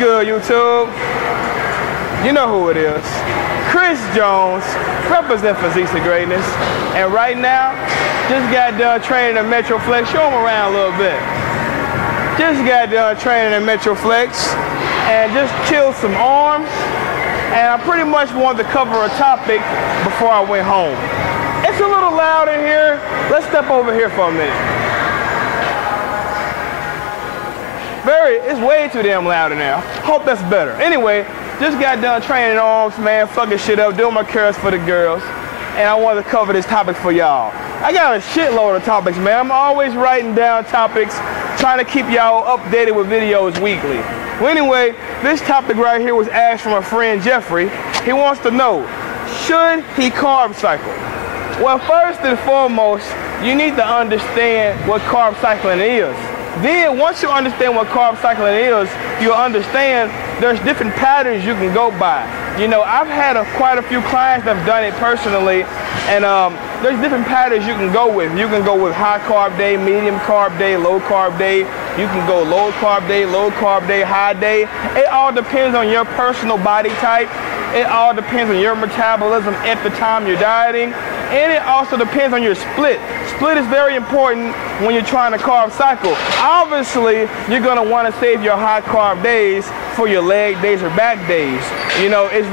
good, YouTube? You know who it is. Chris Jones, represent Physiques of Greatness. And right now, just got done training in Metroflex. Show them around a little bit. Just got done training in Metroflex and just killed some arms. And I pretty much wanted to cover a topic before I went home. It's a little loud in here. Let's step over here for a minute. It's way too damn loud in there. Hope that's better. Anyway, just got done training arms, man, fucking shit up, doing my curls for the girls. And I wanted to cover this topic for y'all. I got a shitload of topics, man. I'm always writing down topics, trying to keep y'all updated with videos weekly. Well, anyway, this topic right here was asked from a friend, Jeffrey. He wants to know, should he carb cycle? Well, first and foremost, you need to understand what carb cycling is. Then, once you understand what carb cycling is, you'll understand there's different patterns you can go by. You know, I've had quite a few clients that have done it personally, and there's different patterns you can go with. You can go with high carb day, medium carb day, low carb day. You can go low carb day, high day. It all depends on your personal body type. It all depends on your metabolism at the time you're dieting. And it also depends on your split. Split is very important when you're trying to carb cycle. Obviously, you're gonna wanna save your high carb days for your leg days or back days. You know, it's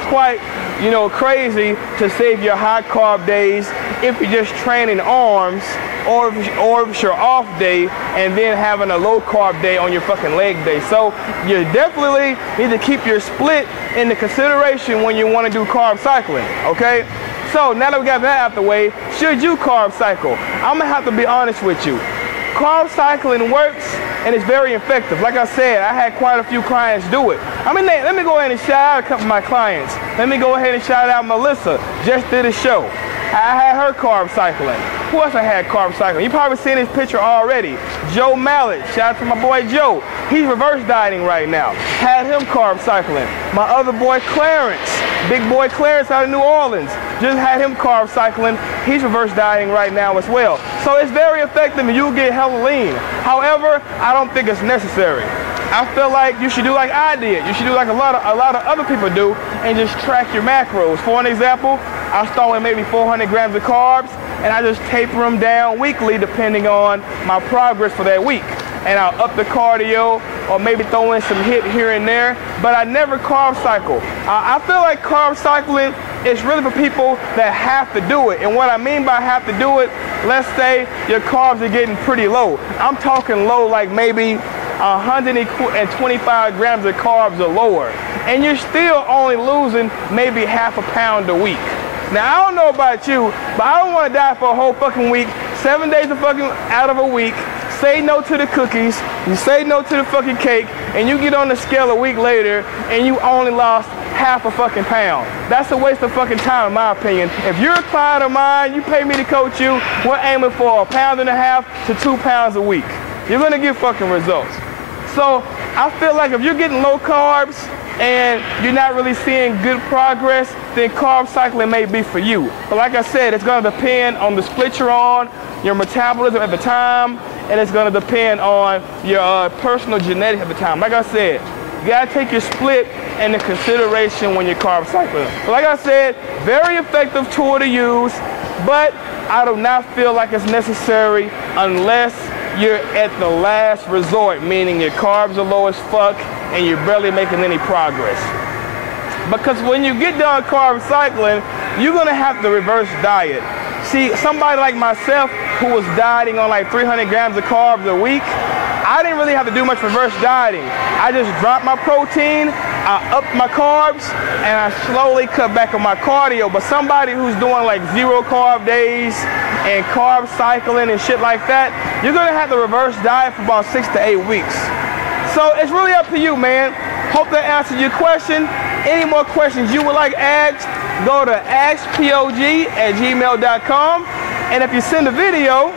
quite, you know, crazy to save your high carb days if you're just training arms or if it's your off day and then having a low carb day on your fucking leg day. So you definitely need to keep your split into consideration when you wanna do carb cycling, okay? So now that we got that out the way, should you carb cycle? I'm gonna have to be honest with you. Carb cycling works and it's very effective. Like I said, I had quite a few clients do it. I mean, let me go ahead and shout out a couple of my clients. Let me go ahead and shout out Melissa, just did a show. I had her carb cycling. Who else I had carb cycling? You probably seen his picture already. Joe Mallet, shout out to my boy Joe. He's reverse dieting right now. Had him carb cycling. My other boy Clarence, big boy Clarence out of New Orleans, just had him carb cycling. He's reverse dieting right now as well. So it's very effective and you'll get hella lean. However, I don't think it's necessary. I feel like you should do like I did. You should do like a lot of other people do and just track your macros. For an example, I start with maybe 400 grams of carbs and I just taper them down weekly depending on my progress for that week. And I'll up the cardio or maybe throw in some HIIT here and there, but I never carb cycle. I feel like carb cycling is really for people that have to do it. And what I mean by have to do it, let's say your carbs are getting pretty low. I'm talking low like maybe 125 grams of carbs or lower. And you're still only losing maybe half a pound a week. Now, I don't know about you, but I don't want to die for a whole fucking week, 7 days out of a week, say no to the cookies, you say no to the fucking cake, and you get on the scale a week later, and you only lost half a fucking pound. That's a waste of fucking time, in my opinion. If you're a client of mine, you pay me to coach you, we're aiming for 1.5 pounds to 2 pounds a week. You're gonna get fucking results. So, I feel like if you're getting low carbs, and you're not really seeing good progress, then carb cycling may be for you. But like I said, it's gonna depend on the split you're on, your metabolism at the time, and it's gonna depend on your personal genetics at the time. Like I said, you gotta take your split into consideration when you're carb cycling. But like I said, very effective tool to use, but I do not feel like it's necessary unless you're at the last resort, meaning your carbs are low as fuck and you're barely making any progress. Because when you get done carb cycling, you're gonna have to reverse diet. See, somebody like myself who was dieting on like 300 grams of carbs a week, I didn't really have to do much reverse dieting. I just dropped my protein, I upped my carbs, and I slowly cut back on my cardio. But somebody who's doing like 0 carb days and carb cycling and shit like that, you're gonna have to reverse diet for about 6 to 8 weeks. So it's really up to you, man. Hope that answered your question. Any more questions you would like asked, go to askpog@gmail.com. And if you send a video,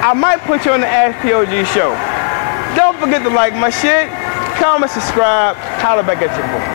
I might put you on the Ask POG show. Don't forget to like my shit, comment, subscribe, holler back at your boy.